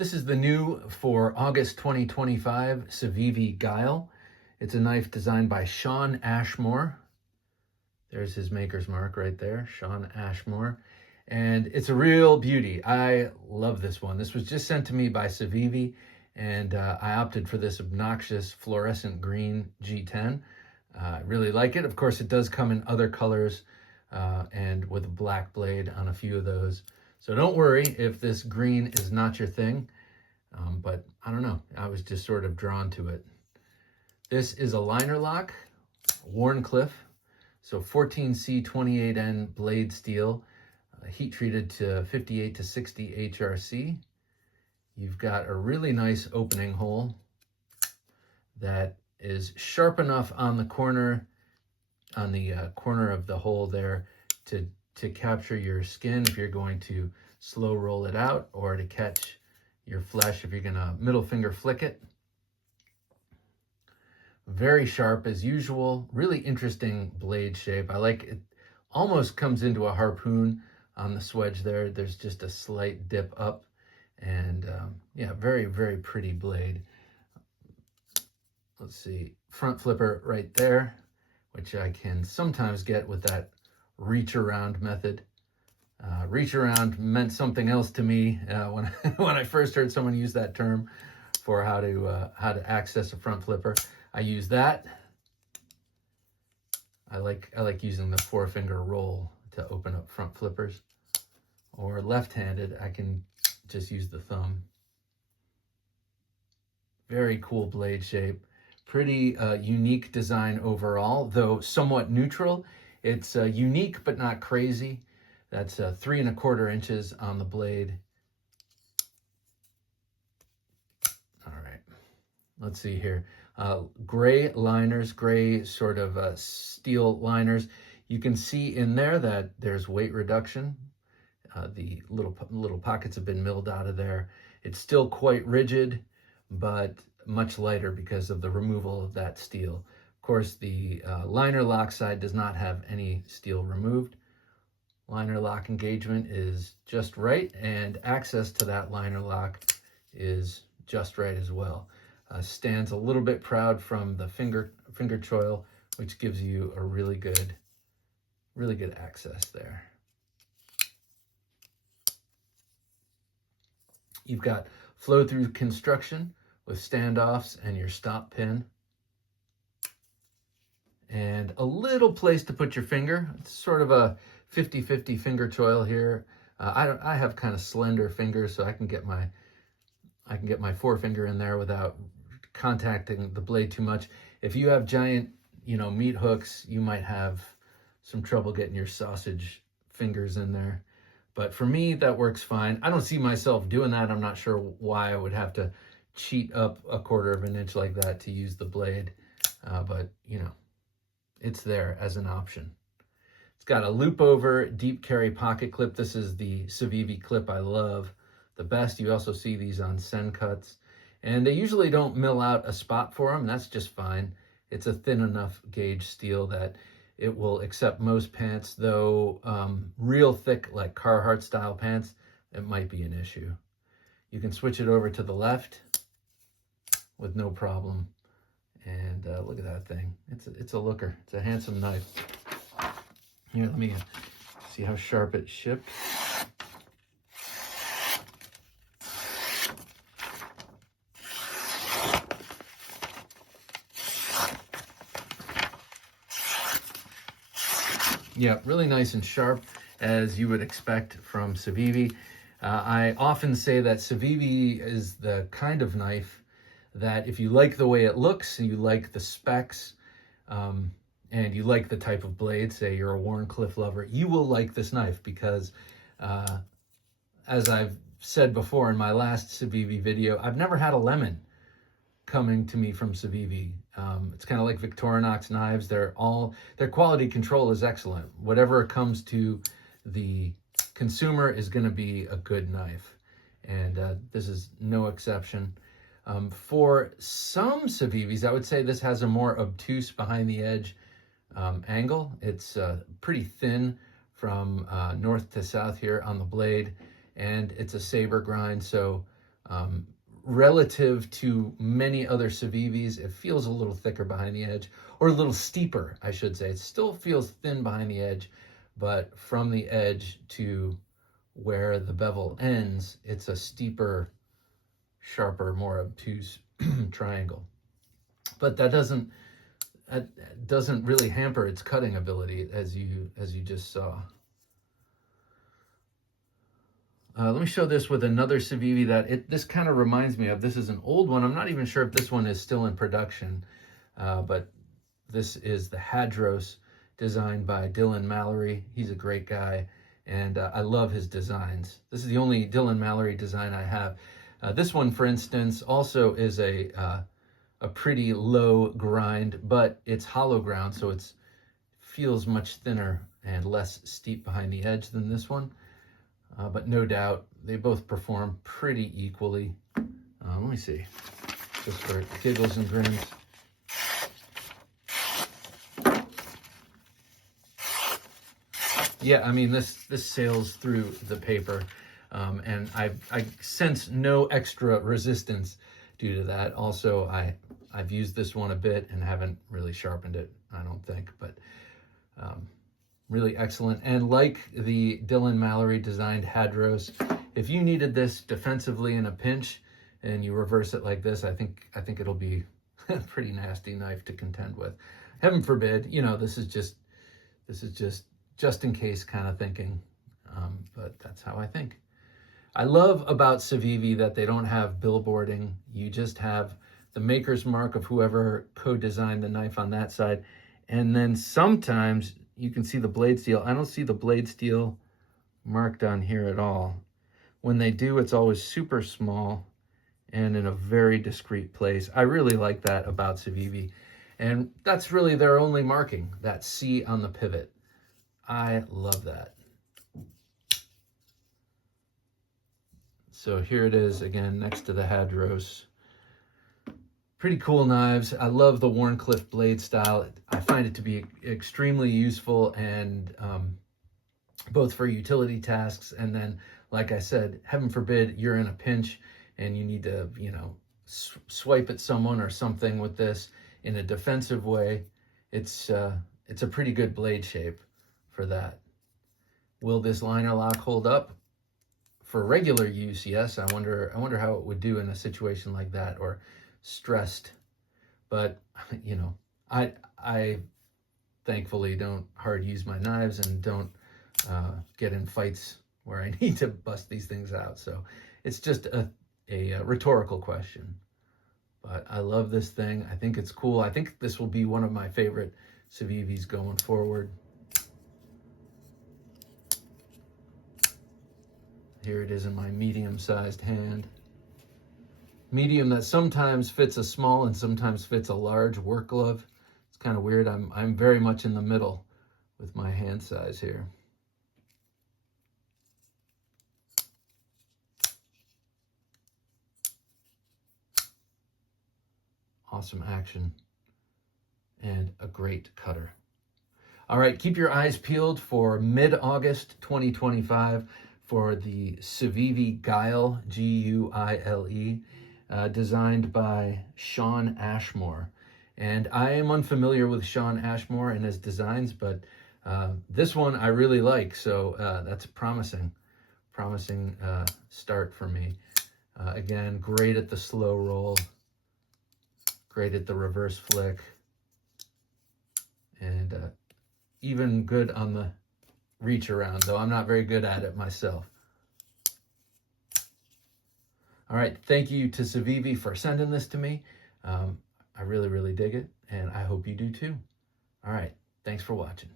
This is the new for August 2025 Civivi Guile. It's a knife designed by Shawn Ashmore. There's his maker's mark right there, Shawn Ashmore. And it's a real beauty. I love this one. This was just sent to me by Civivi, and I opted for this obnoxious fluorescent green G10. I really like it. Of course, it does come in other colors and with a black blade on a few of those. So don't worry if this green is not your thing, but I don't know. I was just sort of drawn to it. This is a liner lock, Wharncliffe, so 14C28N blade steel, heat treated to 58 to 60 HRC. You've got a really nice opening hole that is sharp enough on the corner, of the hole there to capture your skin if you're going to slow roll it out, or to catch your flesh if you're gonna middle finger flick it. Very sharp as usual, really interesting blade shape. I like it, almost comes into a harpoon on the swedge there. There's just a slight dip up, and yeah, very, very pretty blade. Let's see, front flipper right there, which I can sometimes get with that reach around method. Reach around meant something else to me when I first heard someone use that term for how to access a front flipper. I use that. I like using the four-finger roll to open up front flippers. Or left-handed, I can just use the thumb. Very cool blade shape. Pretty unique design overall, though somewhat neutral. It's unique but not crazy. That's 3 1/4 inches on the blade. All right, let's see here. Gray liners, gray sort of steel liners. You can see in there that there's weight reduction. The little pockets have been milled out of there. It's still quite rigid, but much lighter because of the removal of that steel. Of course, the liner lock side does not have any steel removed. Liner lock engagement is just right, and access to that liner lock is just right as well. Stands a little bit proud from the finger choil, which gives you a really good access there. You've got flow-through construction with standoffs and your stop pin. And a little place to put your finger. It's sort of a 50-50 finger choil here. I have kind of slender fingers, so I can get my forefinger in there without contacting the blade too much. If you have giant, meat hooks, you might have some trouble getting your sausage fingers in there. But for me, that works fine. I don't see myself doing that. I'm not sure why I would have to cheat up 1/4 inch like that to use the blade. But, it's there as an option. It's got a loop over deep carry pocket clip. This is the Civivi clip I love the best. You also see these on Sen cuts. And they usually don't mill out a spot for them. That's just fine. It's a thin enough gauge steel that it will accept most pants, though real thick, like Carhartt style pants, it might be an issue. You can switch it over to the left with no problem. And look at that thing. It's a looker. It's a handsome knife. Here, let me see how sharp it's shipped. Yeah, really nice and sharp, as you would expect from Civivi. I often say that Civivi is the kind of knife that if you like the way it looks and you like the specs, and you like the type of blade, say you're a Wharncliffe lover, you will like this knife because, as I've said before in my last Civivi video, I've never had a lemon coming to me from Civivi. It's kind of like Victorinox knives. Their quality control is excellent. Whatever comes to the consumer is going to be a good knife, and this is no exception. For some Civivis, I would say this has a more obtuse behind the edge angle. It's pretty thin from north to south here on the blade, and it's a saber grind, so Relative to many other Civivis, it feels a little thicker behind the edge, or a little steeper, I should say. It still feels thin behind the edge, but from the edge to where the bevel ends, it's a steeper, sharper, more obtuse triangle. But that doesn't really hamper its cutting ability, as you just saw. Let me show this with another Civivi that this kind of reminds me of. This is an old one. I'm not even sure if this one is still in production, but this is the Hadros, designed by Dylan Mallory. He's a great guy, and I love his designs. This is the only Dylan Mallory design I have. This one, for instance, also is a pretty low grind, but it's hollow ground, so it feels much thinner and less steep behind the edge than this one. But no doubt, they both perform pretty equally. Let me see, just for giggles and grins. Yeah, I mean, this sails through the paper, and I sense no extra resistance due to that. Also, I've used this one a bit and haven't really sharpened it, I don't think, but really excellent. And like the Dylan Mallory designed Hadros, if you needed this defensively in a pinch and you reverse it like this, I think it'll be a pretty nasty knife to contend with. Heaven forbid, you know, this is just in case kind of thinking, but that's how I think. I love about Civivi that they don't have billboarding. You just have the maker's mark of whoever co-designed the knife on that side, and then sometimes you can see the blade steel. I don't see the blade steel marked on here at all. When they do, it's always super small and in a very discreet place. I really like that about Civivi. And that's really their only marking, that C on the pivot. I love that. So here it is again, next to the Hadros. Pretty cool knives. I love the Wharncliffe blade style. I find it to be extremely useful, and both for utility tasks, and then, like I said, heaven forbid you're in a pinch and you need to, you know, swipe at someone or something with this in a defensive way. It's a pretty good blade shape for that. Will this liner lock hold up? For regular use, yes. I wonder how it would do in a situation like that, or stressed. But you know, I thankfully don't hard use my knives and don't get in fights where I need to bust these things out. So it's just a rhetorical question. But I love this thing. I think it's cool. I think this will be one of my favorite Civivis going forward. Here it is in my medium-sized hand. Medium that sometimes fits a small and sometimes fits a large work glove. It's kind of weird. I'm very much in the middle with my hand size here. Awesome action and a great cutter. All right, keep your eyes peeled for mid-August 2025 for the Civivi Guile, G-U-I-L-E, designed by Shawn Ashmore. And I am unfamiliar with Shawn Ashmore and his designs, but this one I really like, so that's a promising start for me. Again, great at the slow roll, great at the reverse flick, and even good on the reach around, though I'm not very good at it myself. All right, thank you to Civivi for sending this to me. I really, really dig it, and I hope you do too. All right, thanks for watching.